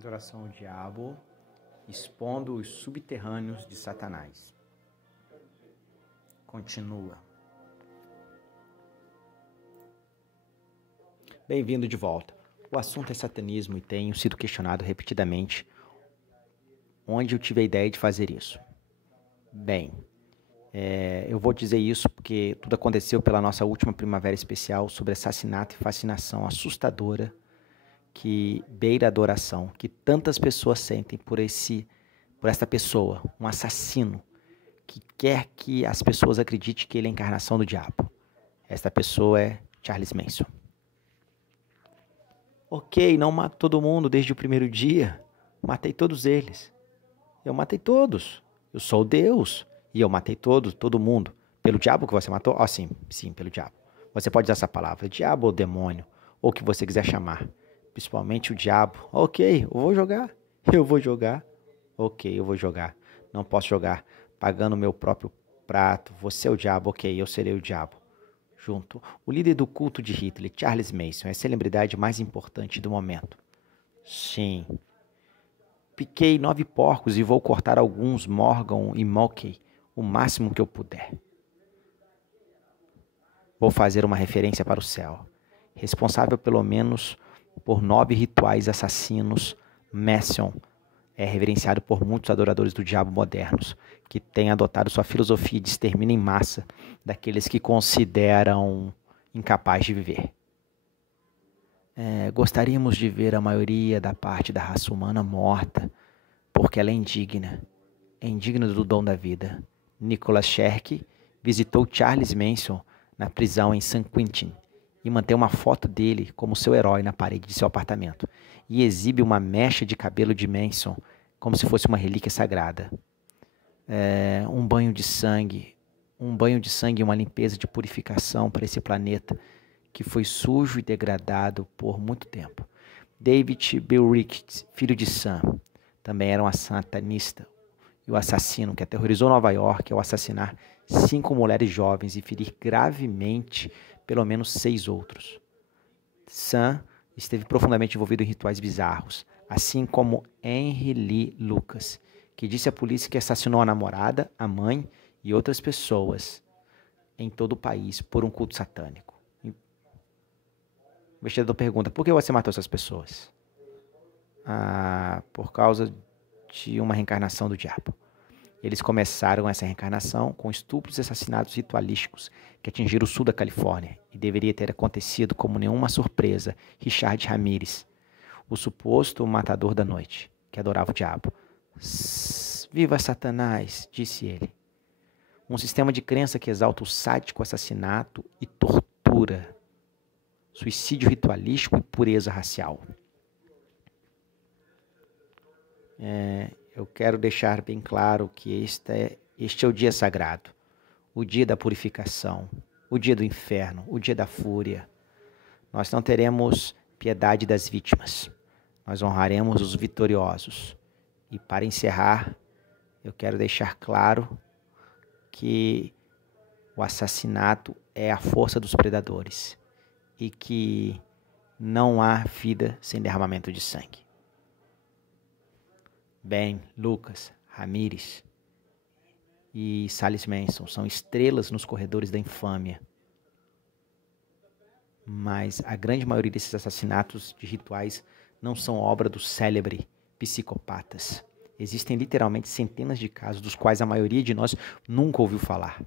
Adoração ao diabo, expondo os subterrâneos de Satanás. Continua. Bem-vindo de volta. O assunto é satanismo e tenho sido questionado repetidamente onde eu tive a ideia de fazer isso. Bem, eu vou dizer isso porque tudo aconteceu pela nossa última primavera especial sobre assassinato e fascinação assustadora que beira a adoração, que tantas pessoas sentem por esta pessoa, um assassino, que quer que as pessoas acreditem que ele é a encarnação do diabo. Esta pessoa é Charles Manson. Ok, não mato todo mundo desde o primeiro dia, matei todos eles. Eu matei todos. Eu sou Deus e eu matei todo mundo. Pelo diabo que você matou? Sim, pelo diabo. Você pode usar essa palavra, diabo ou demônio, ou o que você quiser chamar. Principalmente o diabo. Ok, eu vou jogar. Ok, eu vou jogar. Não posso jogar pagando o meu próprio prato. Você é o diabo, ok, eu serei o diabo. Junto. O líder do culto de Hitler, Charles Manson, é a celebridade mais importante do momento. Sim. Piquei 9 porcos e vou cortar alguns Morgan e Mulkey o máximo que eu puder. Vou fazer uma referência para o céu. Responsável pelo menos por 9 rituais assassinos, Manson é reverenciado por muitos adoradores do diabo modernos, que têm adotado sua filosofia de extermínio em massa daqueles que consideram incapazes de viver. Gostaríamos de ver a maioria da parte da raça humana morta, porque ela é indigna do dom da vida. Nicholas Sherk visitou Charles Manson na prisão em San Quentin e mantém uma foto dele como seu herói na parede de seu apartamento, e exibe uma mecha de cabelo de Manson como se fosse uma relíquia sagrada. Um banho de sangue e uma limpeza de purificação para esse planeta que foi sujo e degradado por muito tempo. David Berwick, filho de Sam, também era um satanista, e o assassino que aterrorizou Nova York ao assassinar 5 mulheres jovens e ferir gravemente pelo menos 6 outros. Sam esteve profundamente envolvido em rituais bizarros, assim como Henry Lee Lucas, que disse à polícia que assassinou a namorada, a mãe e outras pessoas em todo o país por um culto satânico. O investigador pergunta: por que você matou essas pessoas? Por causa de uma reencarnação do diabo. Eles começaram essa reencarnação com estupros e assassinatos ritualísticos que atingiram o sul da Califórnia, e deveria ter acontecido como nenhuma surpresa Richard Ramirez, o suposto matador da noite, que adorava o diabo. Viva Satanás, disse ele. Um sistema de crença que exalta o sádico assassinato e tortura, suicídio ritualístico e pureza racial. Eu quero deixar bem claro que este é o dia sagrado, o dia da purificação, o dia do inferno, o dia da fúria. Nós não teremos piedade das vítimas, nós honraremos os vitoriosos. E para encerrar, eu quero deixar claro que o assassinato é a força dos predadores e que não há vida sem derramamento de sangue. Ben, Lucas, Ramirez e Charles Manson são estrelas nos corredores da infâmia. Mas a grande maioria desses assassinatos de rituais não são obra dos célebres psicopatas. Existem literalmente centenas de casos dos quais a maioria de nós nunca ouviu falar.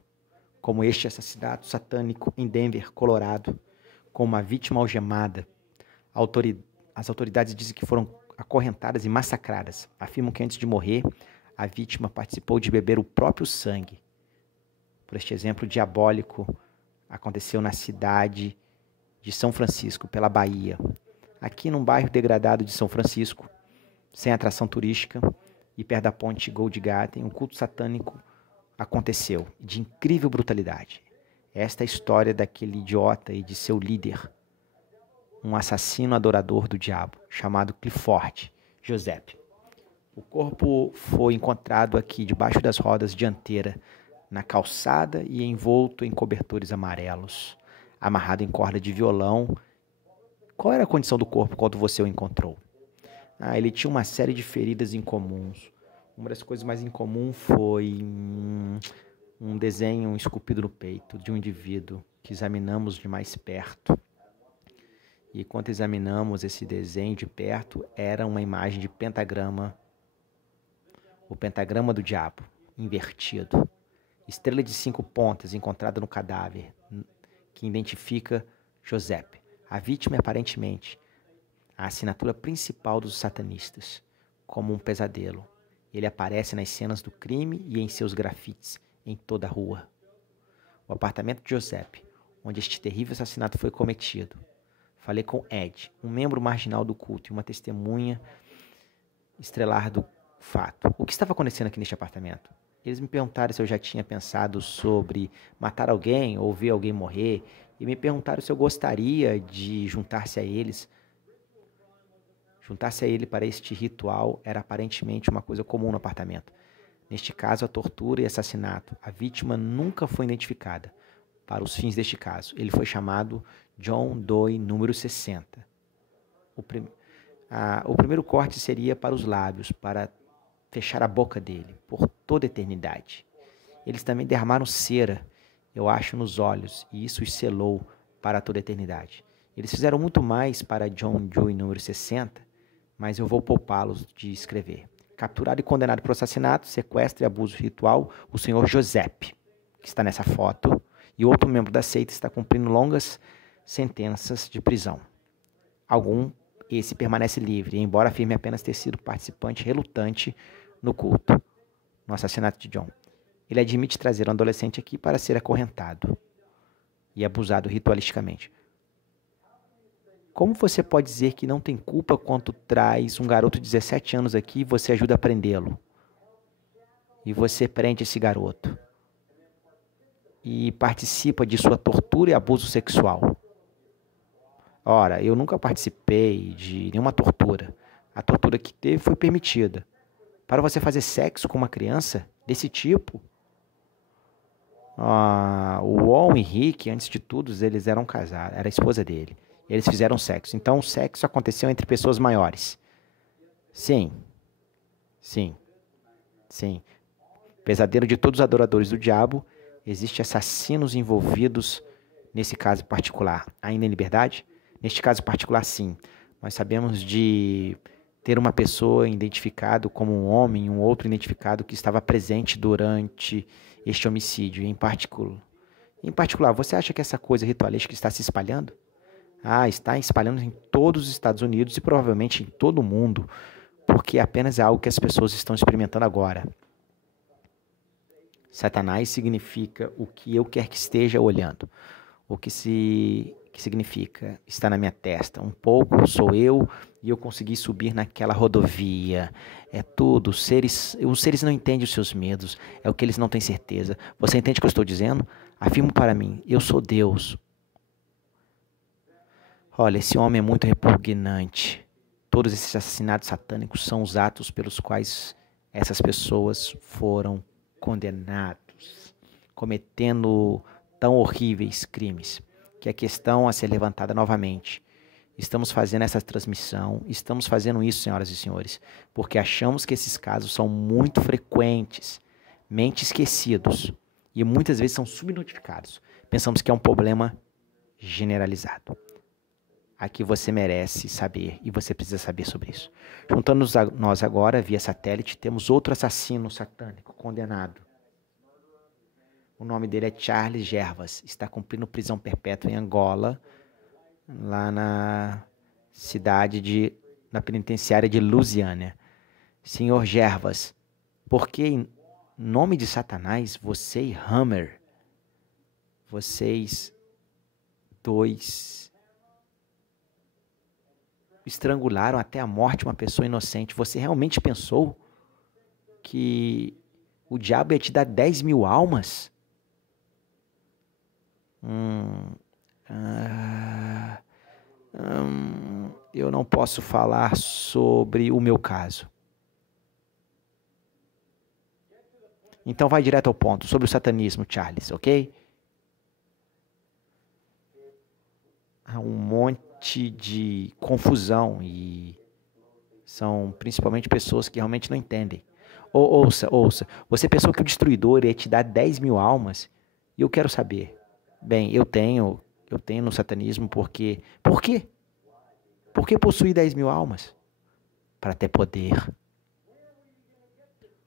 Como este assassinato satânico em Denver, Colorado, com uma vítima algemada. As autoridades dizem que foram acorrentadas e massacradas. Afirmam que antes de morrer, a vítima participou de beber o próprio sangue. Por este exemplo diabólico, aconteceu na cidade de São Francisco, pela Bahia. Aqui num bairro degradado de São Francisco, sem atração turística e perto da ponte Gold Garden, um culto satânico aconteceu, de incrível brutalidade. Esta é a história daquele idiota e de seu líder, um assassino adorador do diabo, chamado Clifford Joseph. O corpo foi encontrado aqui, debaixo das rodas dianteiras, na calçada e envolto em cobertores amarelos, amarrado em corda de violão. Qual era a condição do corpo quando você o encontrou? Ele tinha uma série de feridas incomuns. Uma das coisas mais incomuns foi um desenho esculpido no peito de um indivíduo que examinamos de mais perto. E quando examinamos esse desenho de perto, era uma imagem de pentagrama, o pentagrama do diabo, invertido. Estrela de 5 pontas encontrada no cadáver, que identifica Giuseppe. A vítima é aparentemente a assinatura principal dos satanistas, como um pesadelo. Ele aparece nas cenas do crime e em seus grafites em toda a rua. O apartamento de Giuseppe, onde este terrível assassinato foi cometido. Falei com Ed, um membro marginal do culto e uma testemunha estrelar do fato. O que estava acontecendo aqui neste apartamento? Eles me perguntaram se eu já tinha pensado sobre matar alguém ou ver alguém morrer, e me perguntaram se eu gostaria de juntar-se a eles. Juntar-se a ele para este ritual era aparentemente uma coisa comum no apartamento. Neste caso, a tortura e assassinato. A vítima nunca foi identificada. Para os fins deste caso, ele foi chamado John Doe número 60. O primeiro corte seria para os lábios, para fechar a boca dele, por toda a eternidade. Eles também derramaram cera, eu acho, nos olhos, e isso os selou para toda a eternidade. Eles fizeram muito mais para John Doe número 60, mas eu vou poupá-los de escrever. Capturado e condenado por assassinato, sequestro e abuso ritual, o senhor Giuseppe, que está nessa foto, e outro membro da seita está cumprindo longas sentenças de prisão. Esse permanece livre, embora afirme apenas ter sido participante relutante no culto, no assassinato de John. Ele admite trazer um adolescente aqui para ser acorrentado e abusado ritualisticamente. Como você pode dizer que não tem culpa quando traz um garoto de 17 anos aqui e você ajuda a prendê-lo? E você prende esse garoto e participa de sua tortura e abuso sexual. Ora, eu nunca participei de nenhuma tortura. A tortura que teve foi permitida. Para você fazer sexo com uma criança desse tipo? O Won e Rick, antes de tudo, eles eram casados. Era a esposa dele. Eles fizeram sexo. Então, o sexo aconteceu entre pessoas maiores. Sim. Sim. Sim. Pesadelo de todos os adoradores do diabo. Existem assassinos envolvidos nesse caso particular. Ainda em liberdade? Neste caso particular, sim. Nós sabemos de ter uma pessoa identificada como um homem e um outro identificado que estava presente durante este homicídio. Em particular, você acha que essa coisa ritualística está se espalhando? Está espalhando em todos os Estados Unidos e provavelmente em todo o mundo, porque apenas é algo que as pessoas estão experimentando agora. Satanás significa o que eu quer que esteja olhando. O que significa? Está na minha testa. Um pouco sou eu e eu consegui subir naquela rodovia. É tudo. Os seres não entendem os seus medos. É o que eles não têm certeza. Você entende o que eu estou dizendo? Afirmo para mim, eu sou Deus. Olha, esse homem é muito repugnante. Todos esses assassinatos satânicos são os atos pelos quais essas pessoas foram condenados, cometendo tão horríveis crimes, que a questão a ser levantada novamente. Estamos fazendo essa transmissão, estamos fazendo isso, senhoras e senhores, porque achamos que esses casos são muito frequentes, mente esquecidos, e muitas vezes são subnotificados. Pensamos que é um problema generalizado. Aqui você merece saber, e você precisa saber sobre isso. Juntando-nos a nós agora, via satélite, temos outro assassino satânico condenado. O nome dele é Charles Gervas. Está cumprindo prisão perpétua em Angola, lá na penitenciária de Louisiana. Senhor Gervas, por que em nome de Satanás, você e Hammer, vocês dois estrangularam até a morte uma pessoa inocente? Você realmente pensou que o diabo ia te dar 10.000 almas? Eu não posso falar sobre o meu caso. Então vai direto ao ponto, sobre o satanismo, Charles, ok? Há um monte de confusão e São principalmente pessoas que realmente não entendem. Ouça. Você pensou que o destruidor ia te dar 10 mil almas? E eu quero saber. Bem, eu tenho no satanismo porque... Por quê? Por que possuir 10 mil almas? Para ter poder.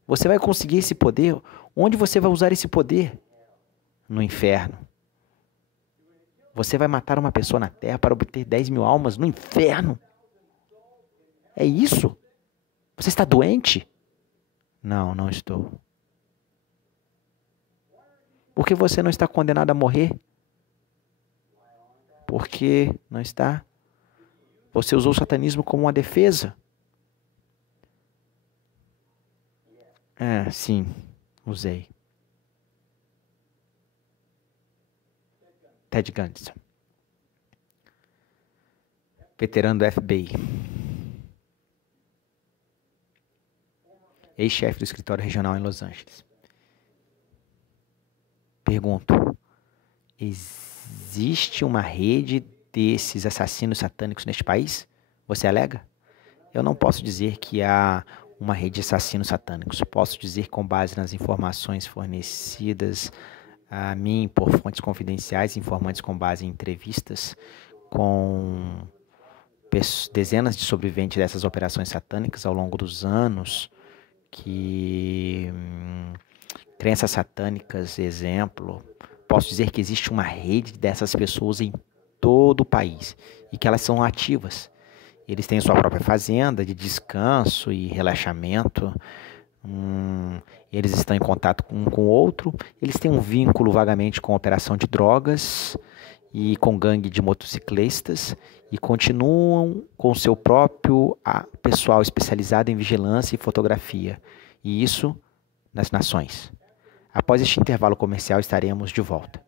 Você vai conseguir esse poder? Onde você vai usar esse poder? No inferno. Você vai matar uma pessoa na terra para obter 10 mil almas no inferno? É isso? Você está doente? Não, não estou. Por que você não está condenado a morrer? Porque não está. Você usou o satanismo como uma defesa. Sim, usei. Ted Gunderson, veterano do FBI, ex-chefe do escritório regional em Los Angeles. Pergunto: existe uma rede desses assassinos satânicos neste país? Você alega? Eu não posso dizer que há uma rede de assassinos satânicos. Posso dizer, com base nas informações fornecidas a mim por fontes confidenciais, informantes com base em entrevistas com dezenas de sobreviventes dessas operações satânicas ao longo dos anos, que crenças satânicas, exemplo, posso dizer que existe uma rede dessas pessoas em todo o país e que elas são ativas. Eles têm sua própria fazenda de descanso e relaxamento. Eles estão em contato um com o outro. Eles têm um vínculo vagamente com a operação de drogas e com gangue de motociclistas e continuam com seu próprio pessoal especializado em vigilância e fotografia. E isso nas nações. Após este intervalo comercial estaremos de volta,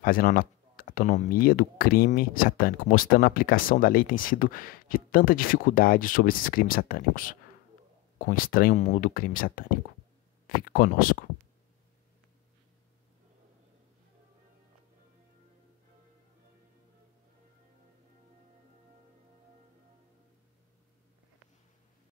fazendo a anatomia do crime satânico, mostrando a aplicação da lei tem sido de tanta dificuldade sobre esses crimes satânicos, com o estranho mundo do crime satânico. Fique conosco.